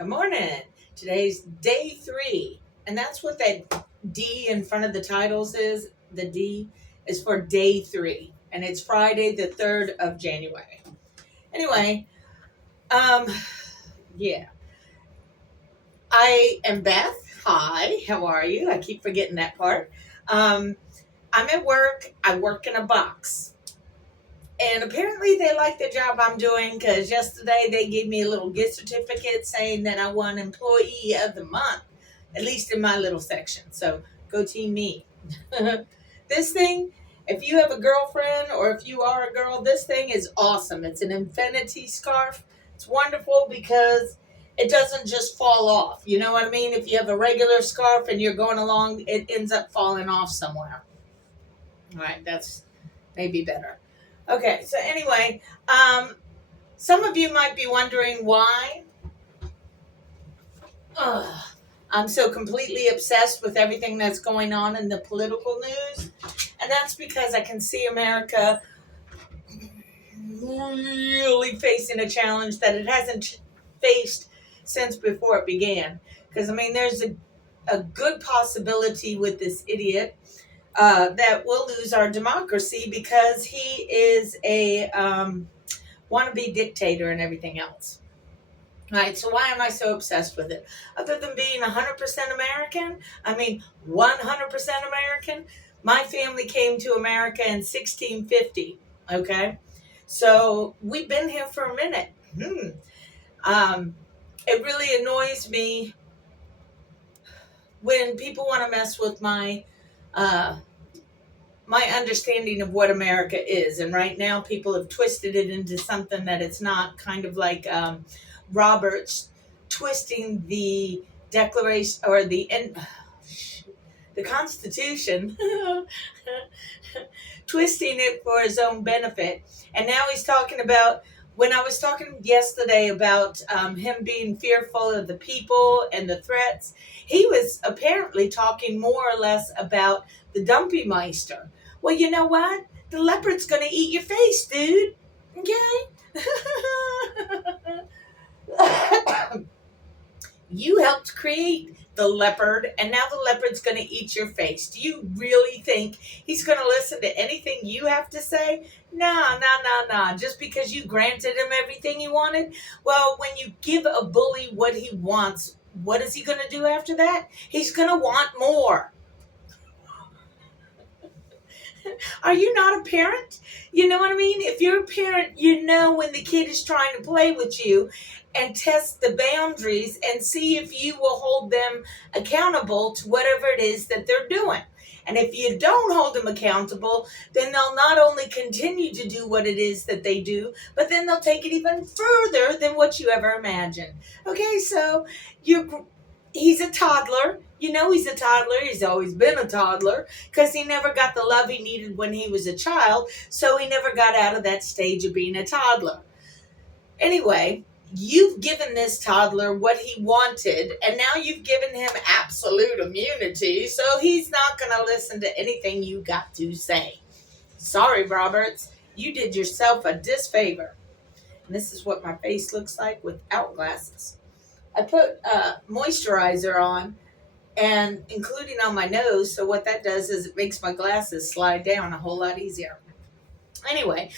Good morning. Today's day 3, and that's what that D in front of the titles is. The D is for day 3, and it's Friday, the 3rd of January. Anyway, um, yeah, I am Beth. Hi, how are you? I keep forgetting that part. Um, I'm at work. I work in a box. And apparently they like the job I'm doing because yesterday they gave me a little gift certificate saying that I won Employee of the Month, at least in my little section. So go team me. This thing, if you have a girlfriend or if you are a girl, this thing is awesome. It's an infinity scarf. It's wonderful because it doesn't just fall off. You know what I mean? If you have a regular scarf and you're going along, it ends up falling off somewhere. All right, that's maybe better. Okay, so anyway, some of you might be wondering why ugh, I'm so completely obsessed with everything that's going on in the political news. And that's because I can see America really facing a challenge that it hasn't faced since before it began. Because, I mean, there's a good possibility with this idiot that we'll lose our democracy because he is a wannabe dictator and everything else. All right, so why am I so obsessed with it? Other than being 100% American, 100% American, my family came to America in 1650, okay? So we've been here for a minute. It really annoys me when people want to mess with uh, my understanding of what America is. And right now, people have twisted it into something that it's not, kind of like Roberts twisting the Declaration or the Constitution, twisting it for his own benefit. And now he's talking about, when I was talking yesterday about him being fearful of the people and the threats, he was apparently talking more or less about the Dumpy Meister. Well, you know what? The leopard's going to eat your face, dude. Okay? You helped create the leopard, and now the leopard's going to eat your face. Do you really think he's going to listen to anything you have to say? No. Just because you granted him everything he wanted? Well, when you give a bully what he wants, what is he going to do after that? He's going to want more. Are you not a parent? You know what I mean? If you're a parent, you know when the kid is trying to play with you and test the boundaries and see if you will hold them accountable to whatever it is that they're doing. And if you don't hold them accountable, then they'll not only continue to do what it is that they do, but then they'll take it even further than what you ever imagined. Okay, so he's a toddler. You know he's a toddler. He's always been a toddler because he never got the love he needed when he was a child, so he never got out of that stage of being a toddler. Anyway, you've given this toddler what he wanted, and now you've given him absolute immunity, so he's not going to listen to anything you got to say. Sorry, Roberts. You did yourself a disfavor. And this is what my face looks like without glasses. I put moisturizer on, and including on my nose, so what that does is it makes my glasses slide down a whole lot easier. Anyway,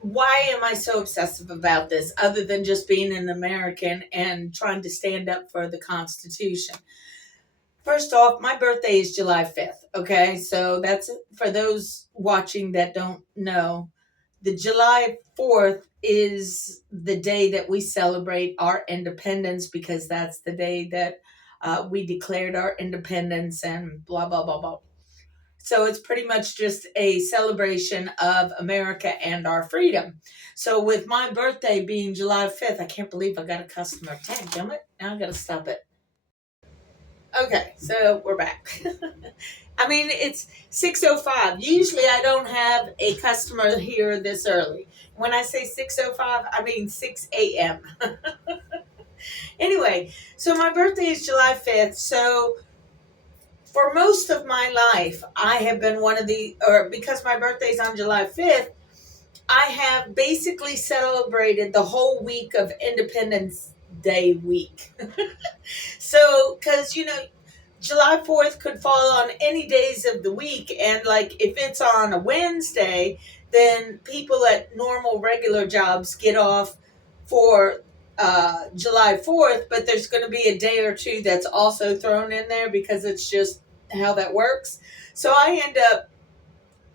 why am I so obsessive about this other than just being an American and trying to stand up for the Constitution? First off, my birthday is July 5th, okay? So that's for those watching that don't know. The July 4th is the day that we celebrate our independence because that's the day that we declared our independence and blah, blah, blah, blah. So it's pretty much just a celebration of America and our freedom. So with my birthday being July 5th, I can't believe I got a customer. Dang, damn it. Now I got to stop it. Okay, so we're back. It's 6:05. Usually I don't have a customer here this early. When I say 6:05, I mean 6 a.m. Anyway, so my birthday is July 5th. So for most of my life, I have been because my birthday's on July 5th, I have basically celebrated the whole week of Independence day week. So, because, July 4th could fall on any days of the week. And, like, if it's on a Wednesday, then people at normal, regular jobs get off for July 4th, but there's going to be a day or two that's also thrown in there because it's just how that works. So I end up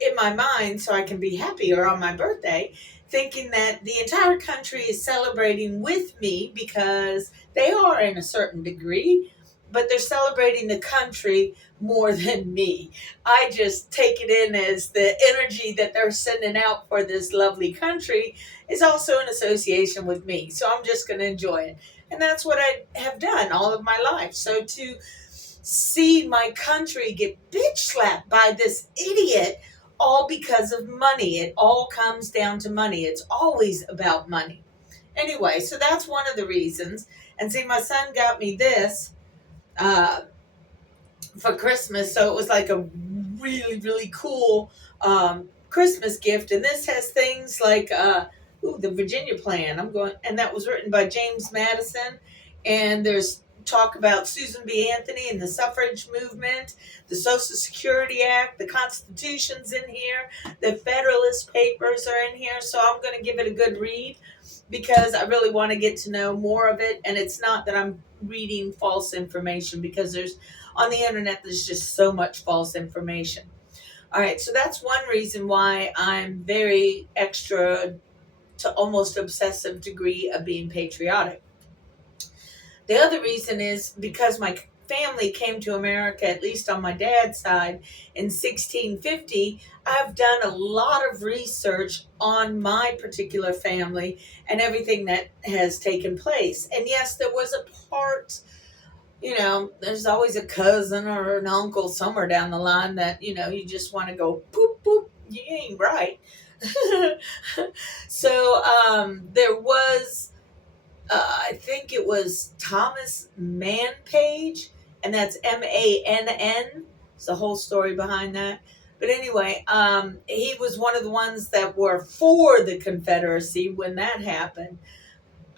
in my mind, so I can be happier on my birthday, thinking that the entire country is celebrating with me because they are in a certain degree, but they're celebrating the country more than me. I just take it in as the energy that they're sending out for this lovely country is also in association with me. So I'm just going to enjoy it. And that's what I have done all of my life. So to see my country get bitch slapped by this idiot all because of money. It all comes down to money. It's always about money. Anyway, so that's one of the reasons. And see, my son got me this uh, for Christmas. So it was like a really, really cool Christmas gift. And this has things like the Virginia Plan. And that was written by James Madison. And there's talk about Susan B. Anthony and the suffrage movement, the Social Security Act, the Constitution's in here, the Federalist Papers are in here. So I'm going to give it a good read because I really want to get to know more of it. And it's not that I'm reading false information, because on the internet, there's just so much false information. All right, so that's one reason why I'm very extra to almost obsessive degree of being patriotic. The other reason is because my family came to America, at least on my dad's side, in 1650. I've done a lot of research on my particular family and everything that has taken place. And yes, there was a part, there's always a cousin or an uncle somewhere down the line that, you just want to go, poop, poop, you ain't right. So there was, I think it was Thomas Manpage, and that's Mann. It's the whole story behind that. But anyway, he was one of the ones that were for the Confederacy when that happened.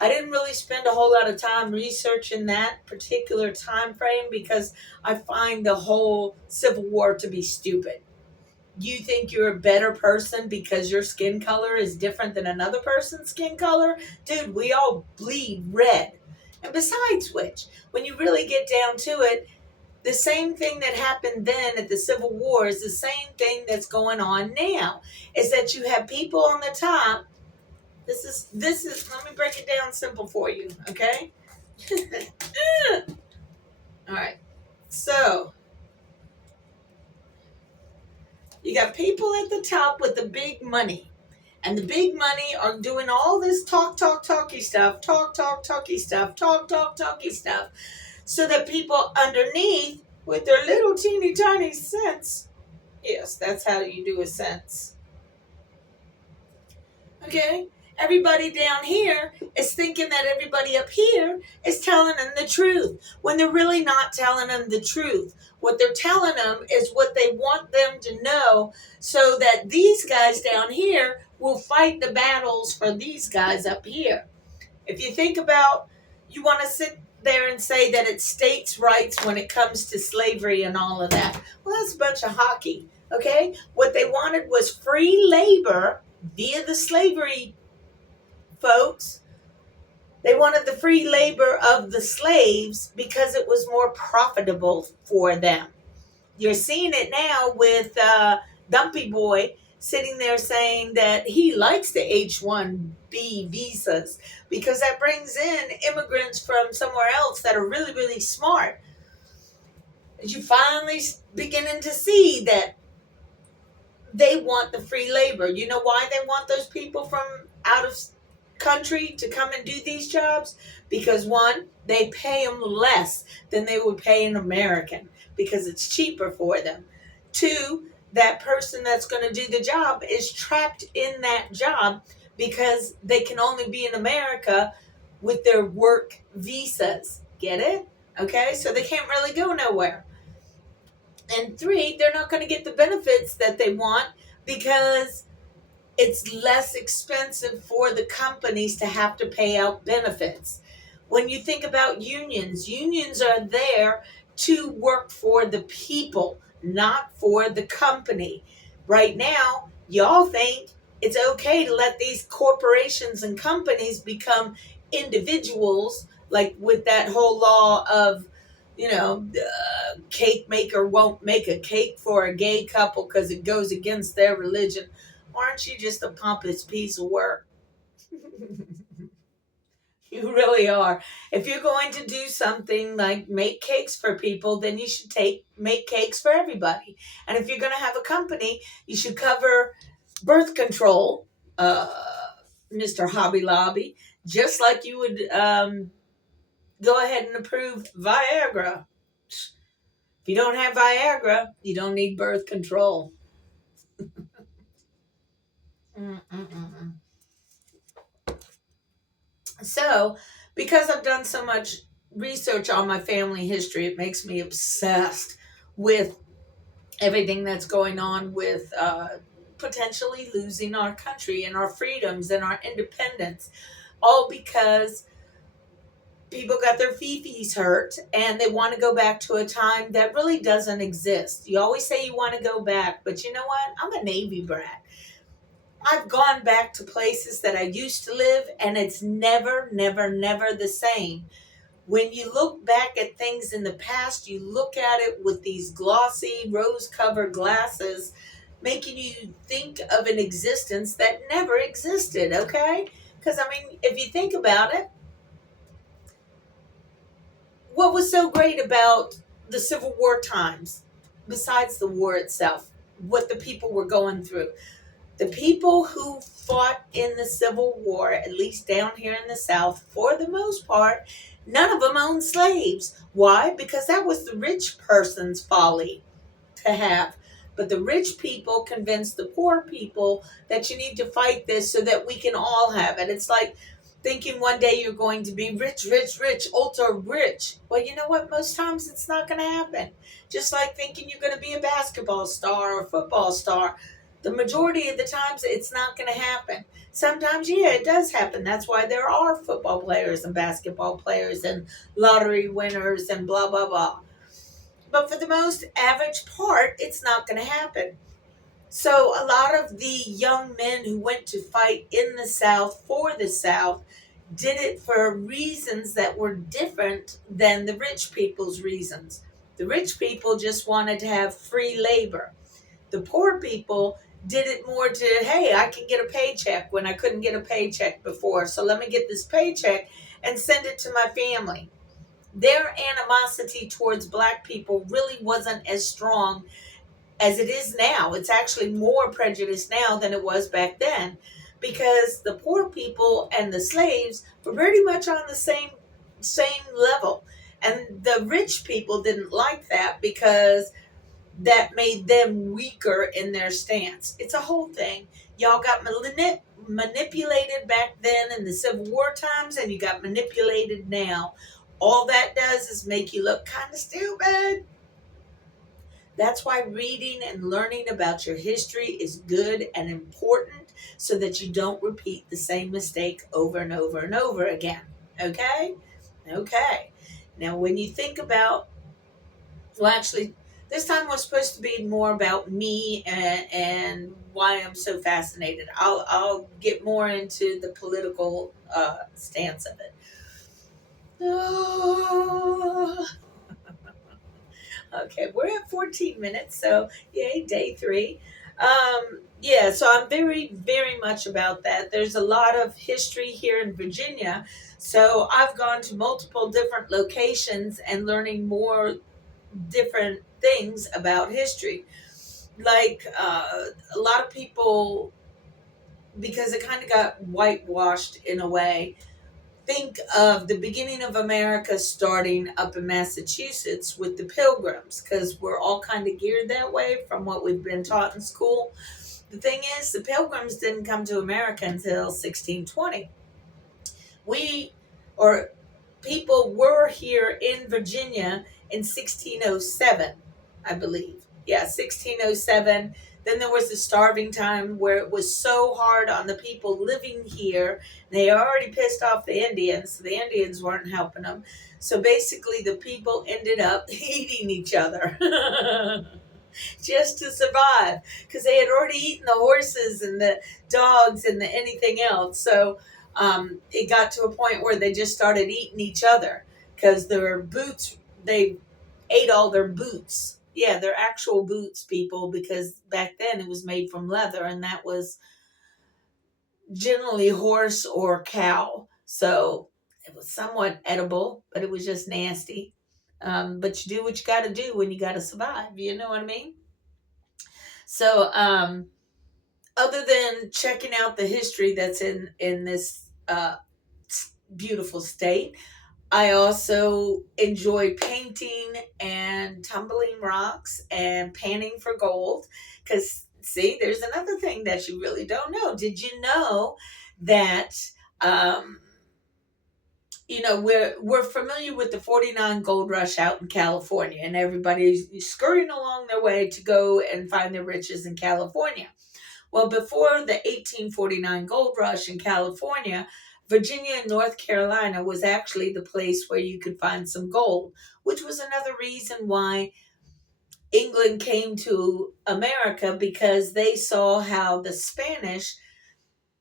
I didn't really spend a whole lot of time researching that particular time frame because I find the whole Civil War to be stupid. You think you're a better person because your skin color is different than another person's skin color? Dude, we all bleed red. And besides which, when you really get down to it, the same thing that happened then at the Civil War is the same thing that's going on now. Is that you have people on the top. This is let me break it down simple for you, okay? All right. So, you got people at the top with the big money. And the big money are doing all this talky stuff, talky stuff, so that people underneath with their little teeny tiny cents. Yes, that's how you do a sense. Okay? Everybody down here is thinking that everybody up here is telling them the truth when they're really not telling them the truth. What they're telling them is what they want them to know so that these guys down here will fight the battles for these guys up here. If you think about, you want to sit there and say that it's states' rights when it comes to slavery and all of that. Well, that's a bunch of hockey, okay? What they wanted was free labor via the slavery folks. They wanted the free labor of the slaves because it was more profitable for them. You're seeing it now with Dumpy Boy sitting there saying that he likes the H-1B visas because that brings in immigrants from somewhere else that are really, really smart. You finally beginning to see that they want the free labor. You know why they want those people from out of country to come and do these jobs? Because one, they pay them less than they would pay an American because it's cheaper for them. Two, that person that's going to do the job is trapped in that job because they can only be in America with their work visas. Get it? Okay, so they can't really go nowhere. And three, they're not going to get the benefits that they want because it's less expensive for the companies to have to pay out benefits. When you think about unions, unions are there to work for the people, not for the company. Right now, y'all think it's okay to let these corporations and companies become individuals, like with that whole law of, cake maker won't make a cake for a gay couple because it goes against their religion. Aren't you just a pompous piece of work? You really are. If you're going to do something like make cakes for people, then you should make cakes for everybody. And if you're going to have a company, you should cover birth control, uh, Mr. Hobby Lobby, just like you would go ahead and approve Viagra. If you don't have Viagra, you don't need birth control. Mm-mm-mm. So, because I've done so much research on my family history, it makes me obsessed with everything that's going on with potentially losing our country and our freedoms and our independence, all because people got their fifis hurt and they want to go back to a time that really doesn't exist. You always say you want to go back, but you know what? I'm a Navy brat. I've gone back to places that I used to live, and it's never, never, never the same. When you look back at things in the past, you look at it with these glossy, rose covered glasses, making you think of an existence that never existed, okay? Because, I mean, if you think about it, what was so great about the Civil War times, besides the war itself, what the people were going through? The people who fought in the Civil War, at least down here in the South, for the most part, none of them owned slaves. Why? Because that was the rich person's folly to have. But the rich people convinced the poor people that you need to fight this so that we can all have it. It's like thinking one day you're going to be rich, rich, rich, ultra rich. Well, you know what? Most times it's not going to happen. Just like thinking you're going to be a basketball star or a football star. The majority of the times it's not going to happen. Sometimes, yeah, it does happen. That's why there are football players and basketball players and lottery winners and blah, blah, blah. But for the most average part, it's not going to happen. So a lot of the young men who went to fight in the South for the South did it for reasons that were different than the rich people's reasons. The rich people just wanted to have free labor. The poor people did it more to, hey, I can get a paycheck when I couldn't get a paycheck before. So let me get this paycheck and send it to my family. Their animosity towards black people really wasn't as strong as it is now. It's actually more prejudice now than it was back then, because the poor people and the slaves were pretty much on the same level. And the rich people didn't like that because that made them weaker in their stance. It's a whole thing. Y'all got manipulated back then in the Civil War times, and you got manipulated now. All that does is make you look kind of stupid. That's why reading and learning about your history is good and important, so that you don't repeat the same mistake over and over and over again. Okay? Okay. Now, when you think about, well, actually, this time was supposed to be more about me and why I'm so fascinated. I'll get more into the political stance of it. Oh. Okay, we're at 14 minutes, so yay, day 3. Yeah, so I'm very, very much about that. There's a lot of history here in Virginia, so I've gone to multiple different locations and learning more different things about history. Like a lot of people, because it kind of got whitewashed in a way, think of the beginning of America starting up in Massachusetts with the Pilgrims, because we're all kind of geared that way from what we've been taught in school. The thing is, the Pilgrims didn't come to America until 1620. We, or people were here in Virginia in 1607, I believe. Yeah, 1607. Then there was the starving time where it was so hard on the people living here. They already pissed off the Indians, so the Indians weren't helping them. So basically, the people ended up eating each other just to survive because they had already eaten the horses and the dogs and the anything else. So it got to a point where they just started eating each other because their boots, they ate all their boots. Yeah, their actual boots, people, because back then it was made from leather and that was generally horse or cow. So it was somewhat edible, but it was just nasty. But you do what you got to do when you got to survive. You know what I mean? So, other than checking out the history that's in this beautiful state, I also enjoy painting and tumbling rocks and panning for gold. Because, see, there's another thing that you really don't know. Did you know that, um, we're familiar with the 49 gold rush out in California, and everybody's scurrying along their way to go and find their riches in California. Well, before the 1849 gold rush in California, Virginia and North Carolina was actually the place where you could find some gold, which was another reason why England came to America, because they saw how the Spanish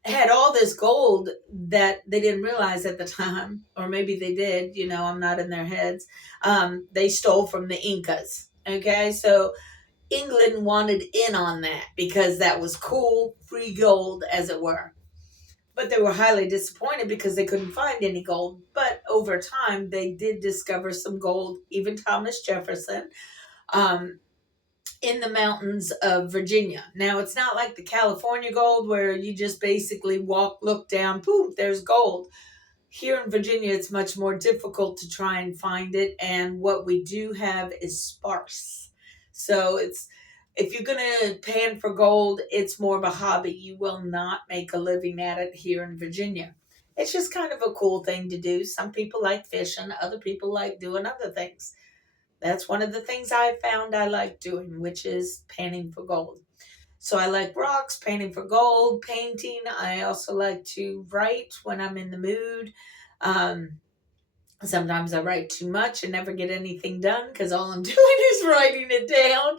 had all this gold that they didn't realize at the time, or maybe they did, I'm not in their heads. They stole from the Incas. Okay, so England wanted in on that because that was cool, free gold, as it were. But they were highly disappointed because they couldn't find any gold. But over time, they did discover some gold, even Thomas Jefferson, um, in the mountains of Virginia. Now, it's not like the California gold where you just basically walk, look down, poof, there's gold. Here in Virginia, it's much more difficult to try and find it, and what we do have is sparse. So if you're gonna pan for gold, it's more of a hobby. You will not make a living at it here in Virginia. It's just kind of a cool thing to do. Some people like fishing, other people like doing other things. That's one of the things I found I like doing, which is panning for gold. So I like rocks, painting for gold, painting. I also like to write when I'm in the mood. Um, Sometimes I write too much and never get anything done because all I'm doing is writing it down.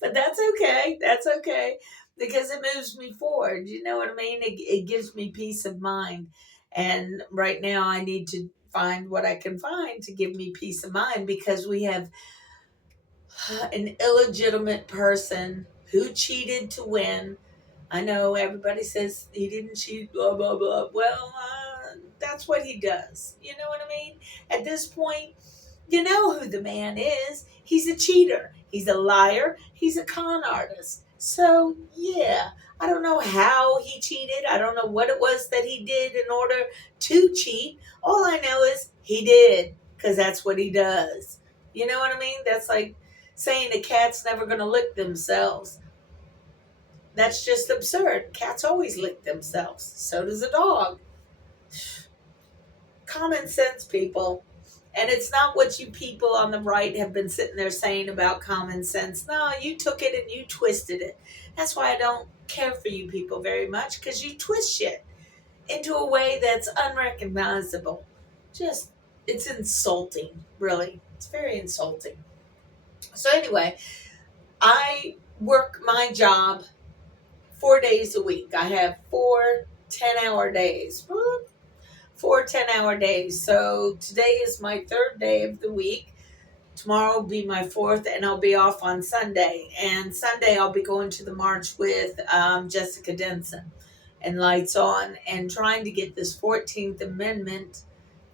But that's okay. That's okay because it moves me forward. You know what I mean? It gives me peace of mind. And right now I need to find what I can find to give me peace of mind, because we have an illegitimate person who cheated to win. I know everybody says he didn't cheat, blah, blah, blah. Well, that's what he does. You know what I mean? At this point, you know who the man is. He's a cheater. He's a liar. He's a con artist. So, yeah, I don't know how he cheated. I don't know what it was that he did in order to cheat. All I know is he did, because that's what he does. You know what I mean? That's like saying a cat's never going to lick themselves. That's just absurd. Cats always lick themselves. So does a dog. Common sense, people. And it's not what you people on the right have been sitting there saying about common sense. No, you took it and you twisted it. That's why I don't care for you people very much, because you twist shit into a way that's unrecognizable. Just, it's insulting, really. It's very insulting. So, anyway, I work my job 4 days a week. I have 4 10-hour days. 4 10-hour days. So today is my third day of the week. Tomorrow will be my fourth, and I'll be off on Sunday. And Sunday I'll be going to the march with Jessica Denson and Lights On, and trying to get this 14th Amendment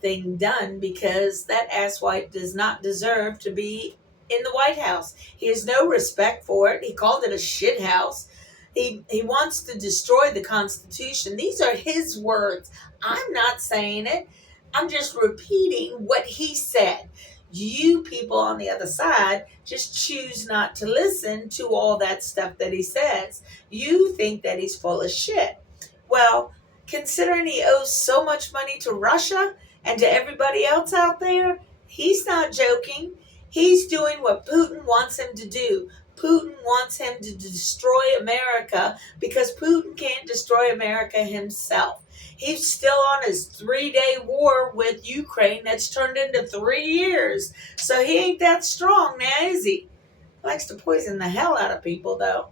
thing done, because that asswipe does not deserve to be in the White House. He has no respect for it. He called it a shit house. He wants to destroy the Constitution. These are his words. I'm not saying it. I'm just repeating what he said. You people on the other side just choose not to listen to all that stuff that he says. You think that he's full of shit. Well, considering he owes so much money to Russia and to everybody else out there, he's not joking. He's doing what Putin wants him to do. Putin wants him to destroy America because Putin can't destroy America himself. He's still on his 3-day war with Ukraine that's turned into 3 years. So he ain't that strong now, is he? Likes to poison the hell out of people, though.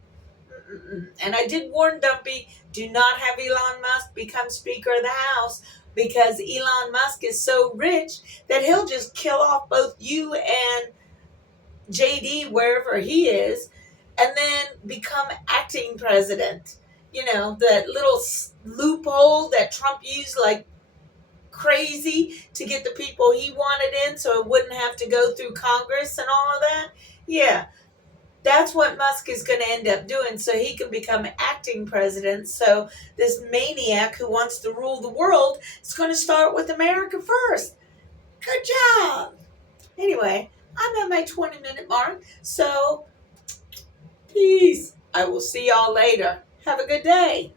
And I did warn Dumpy, do not have Elon Musk become Speaker of the House because Elon Musk is so rich that he'll just kill off both you and JD wherever he is and then become acting president. You know, that little loophole that Trump used like crazy to get the people he wanted in so it wouldn't have to go through Congress and all of that. Yeah, that's what Musk is going to end up doing so he can become acting president. So this maniac who wants to rule the world is going to start with America first. Good job. Anyway, I'm at my 20-minute mark. So peace. I will see y'all later. Have a good day.